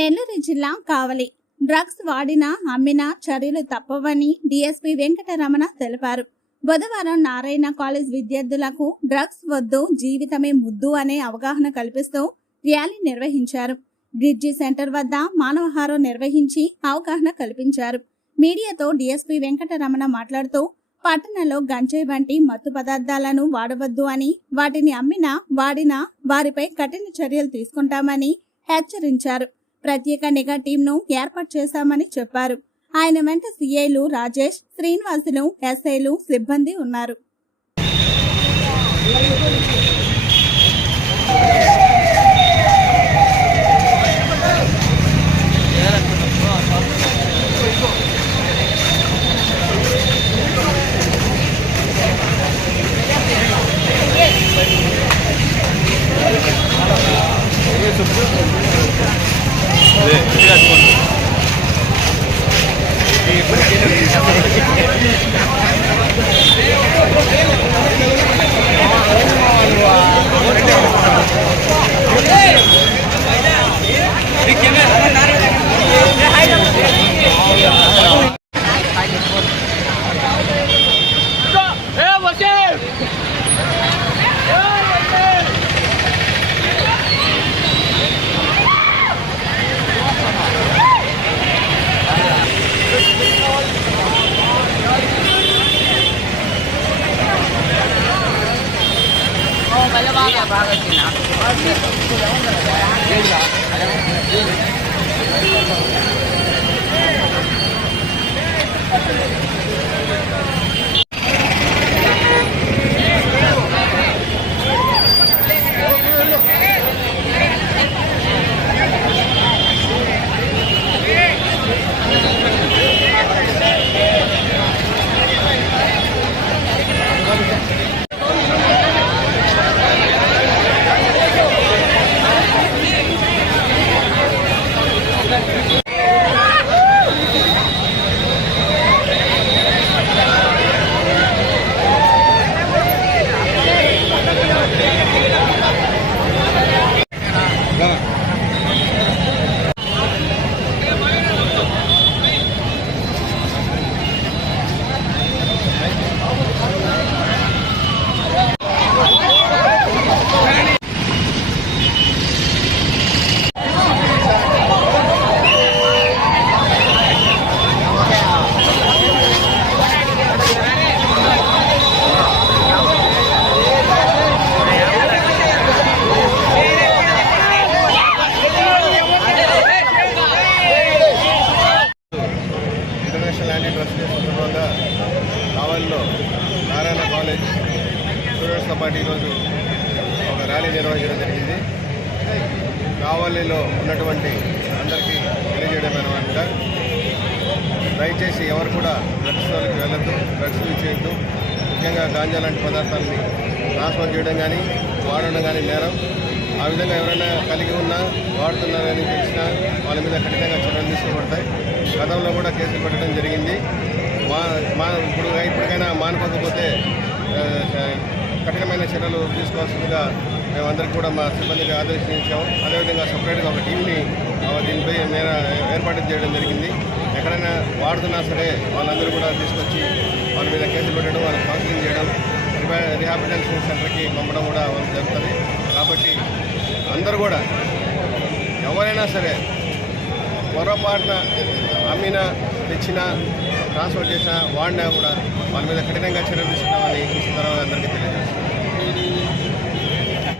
నెల్లూరు జిల్లా కావలి డ్రగ్స్ వాడినా అమ్మినా చర్యలు తప్పవని డీఎస్పీ వెంకటరమణ తెలిపారు. బుధవారం నారాయణ కాలేజ్ విద్యార్థులకు డ్రగ్స్ వద్దు జీవితమే ముద్దు అనే అవగాహన కల్పిస్తూ ర్యాలీ నిర్వహించారు. బ్రిడ్జి సెంటర్ వద్ద మానవహారం నిర్వహించి అవగాహన కల్పించారు. మీడియాతో డీఎస్పీ వెంకటరమణ మాట్లాడుతూ పట్టణంలో గంజాయి వంటి మత్తు పదార్థాలను వాడవద్దు అని, వాటిని అమ్మినా వాడినా వారిపై కఠిన చర్యలు తీసుకుంటామని హెచ్చరించారు. ప్రత్యేక నిఘా టీంను ఏర్పాటు చేశామని చెప్పారు. ఆయన వెంట సీఐలు రాజేష్, శ్రీనివాసులు, ఎస్ఐలు, సిబ్బంది ఉన్నారు. కావలిలో నారాయణ కాలేజ్ స్టూడెంట్స్తో పాటు ఈరోజు ఒక ర్యాలీ నిర్వహించడం జరిగింది. కావలిలో ఉన్నటువంటి అందరికీ తెలియజేయడమేనమాట, దయచేసి ఎవరు కూడా డ్రగ్స్ వాళ్ళకి వెళ్ళొద్దు, డ్రగ్స్ యూజ్ చేయొద్దు. ముఖ్యంగా గాంజా లాంటి పదార్థాలని ట్రాన్స్ఫర్ చేయడం కానీ వాడడం కానీ నేరం. ఆ విధంగా ఎవరైనా కలిగి ఉన్నా వాడుతున్నారని తెలిసినా వాళ్ళ మీద కఠినంగా చర్యలు తీసుకోబడతాయి. గతంలో కూడా కేసులు పెట్టడం జరిగింది. ఇప్పటికైనా మానుకోకపోతే కఠినమైన చర్యలు తీసుకోవాల్సిందిగా మేమందరికీ కూడా మా సిబ్బందికి ఆదేశించాము. అదేవిధంగా సపరేట్గా ఒక టీంని దీనిపై ఏర్పాటు చేయడం జరిగింది. ఎక్కడైనా వాడుతున్నా సరే వాళ్ళందరూ కూడా తీసుకొచ్చి వాళ్ళ మీద కేసులు పెట్టడం, వాళ్ళకి కౌన్సిలింగ్ చేయడం, రిహాబిలిటేషన్ సెంటర్కి పంపడం కూడా వాళ్ళకి జరుగుతుంది. కాబట్టి అందరూ కూడా ఎవరైనా సరే పొరపాటున అమ్మినా, తెచ్చినా, ట్రాన్స్ఫర్ చేసినా, వాడినా కూడా వాళ్ళ మీద కఠినంగా చర్యలు తీసుకున్నామని